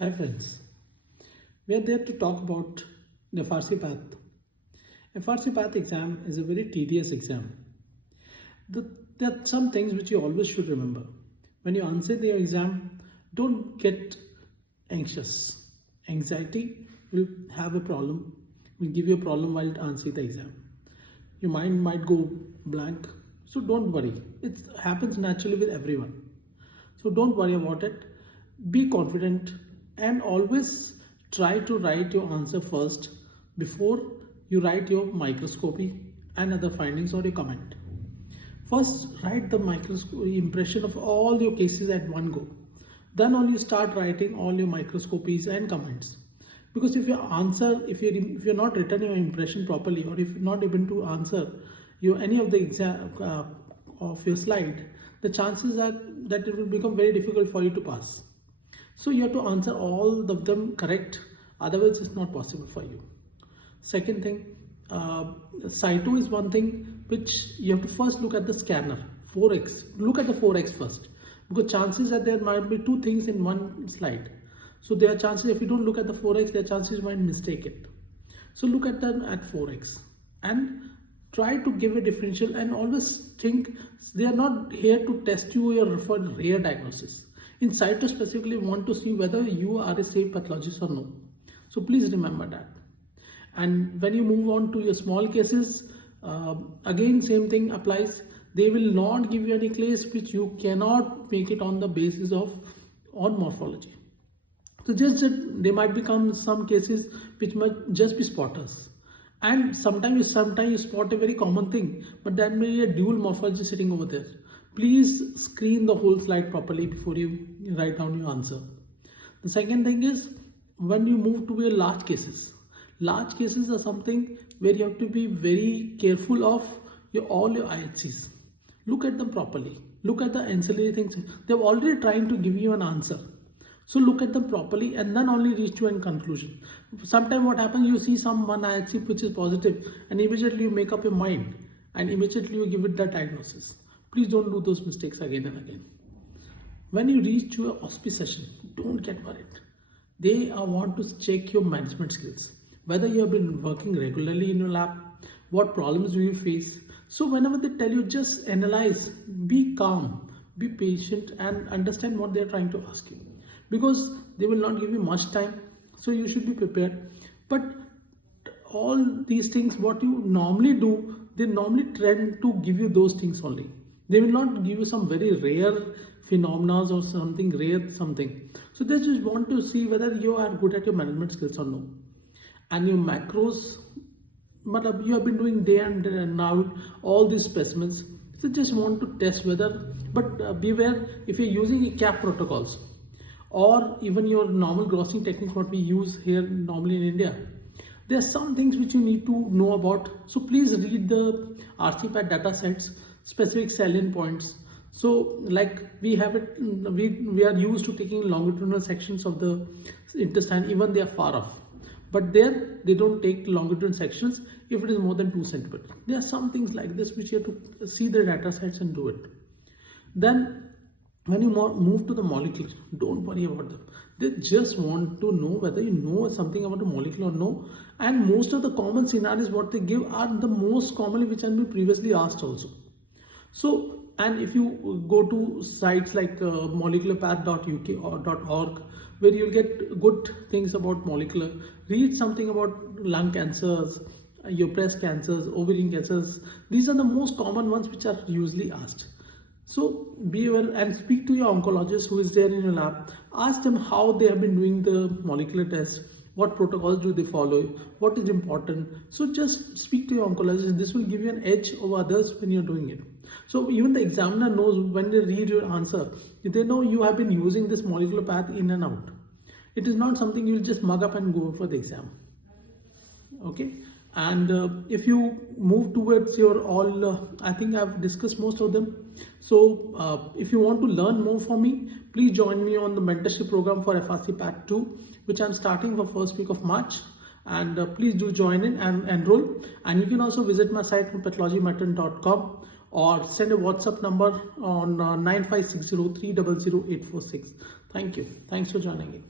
Hi friends, we are there to talk about the FRCPath. FRCPath exam is a very tedious exam. There are some things which you always should remember. When you answer the exam, don't get anxious. Anxiety will have a problem, will give you a problem while answering the exam. Your mind might go blank, so don't worry. It happens naturally with everyone. So don't worry about it. Be confident and always try to write your answer first before you write your microscopy and other findings or your comment. First, write the microscopy impression of all your cases at one go. Then only start writing all your microscopies and comments. Because if your answer, if you're not written your impression properly, or if you're not able to answer any of the exam of your slide, the chances are that it will become very difficult for you to pass. So you have to answer all of them correct, otherwise it's not possible for you. Second thing, Cyto is one thing which you have to first look at the scanner, 4x. Look at the 4x first, because chances are there might be two things in one slide. So there are chances, if you don't look at the 4x, there are chances you might mistake it. So look at them at 4x and try to give a differential, and always think they are not here to test you for rare diagnosis. In Cyto specifically want to see whether you are a safe pathologist or no. So please remember that. And when you move on to your small cases, again same thing applies. They will not give you any case which you cannot make it on the basis of on morphology. So just that they might become some cases which might just be spotters. And sometimes you spot a very common thing, but that may be a dual morphology sitting over there. Please screen the whole slide properly before you write down your answer. The second thing is, when you move to your large cases. Large cases are something where you have to be very careful of all your IHCs. Look at them properly. Look at the ancillary things. They're already trying to give you an answer. So look at them properly and then only reach to a conclusion. Sometimes what happens, you see one IHC which is positive and immediately you make up your mind and immediately you give it the diagnosis. Please don't do those mistakes again and again. When you reach to a auspice session, don't get worried. They want to check your management skills. Whether you have been working regularly in your lab, what problems do you face. So whenever they tell you, just analyze, be calm, be patient and understand what they are trying to ask you. Because they will not give you much time, so you should be prepared. But all these things, what you normally do, they normally trend to give you those things only. They will not give you some very rare phenomena or something rare something. So they just want to see whether you are good at your management skills or no. And your macros, but you have been doing day and out all these specimens. So just want to test whether, but beware if you're using a CAP protocols or even your normal grossing techniques what we use here normally in India. There are some things which you need to know about. So please read the FRCPath data sets, specific salient points. So like we have it, we are used to taking longitudinal sections of the intestine, even they are far off. But there they don't take longitudinal sections if it is more than 2 centimeters. There are some things like this which you have to see the data sets and do it. Then when you move to the molecule, don't worry about them. They just want to know whether you know something about the molecule or no. And most of the common scenarios what they give are the most commonly which have been previously asked also. So, and if you go to sites like molecularpath.uk or .org, where you'll get good things about molecular, read something about lung cancers, your breast cancers, ovarian cancers. These are the most common ones which are usually asked. So be aware and speak to your oncologist who is there in your lab. Ask them how they have been doing the molecular test, what protocols do they follow, what is important. So just speak to your oncologist. This will give you an edge over others when you're doing it. So even the examiner knows when they read your answer, they know you have been using this molecular path in and out. It is not something you'll just mug up and go for the exam. Okay. And if you move towards your I think I've discussed most of them. So if you want to learn more from me, please join me on the mentorship program for FRCPath 2, which I'm starting for first week of March. And please do join in and enroll. And you can also visit my site on pathologymatern.com or send a WhatsApp number on 9560 300 846. Thank you. Thanks for joining in.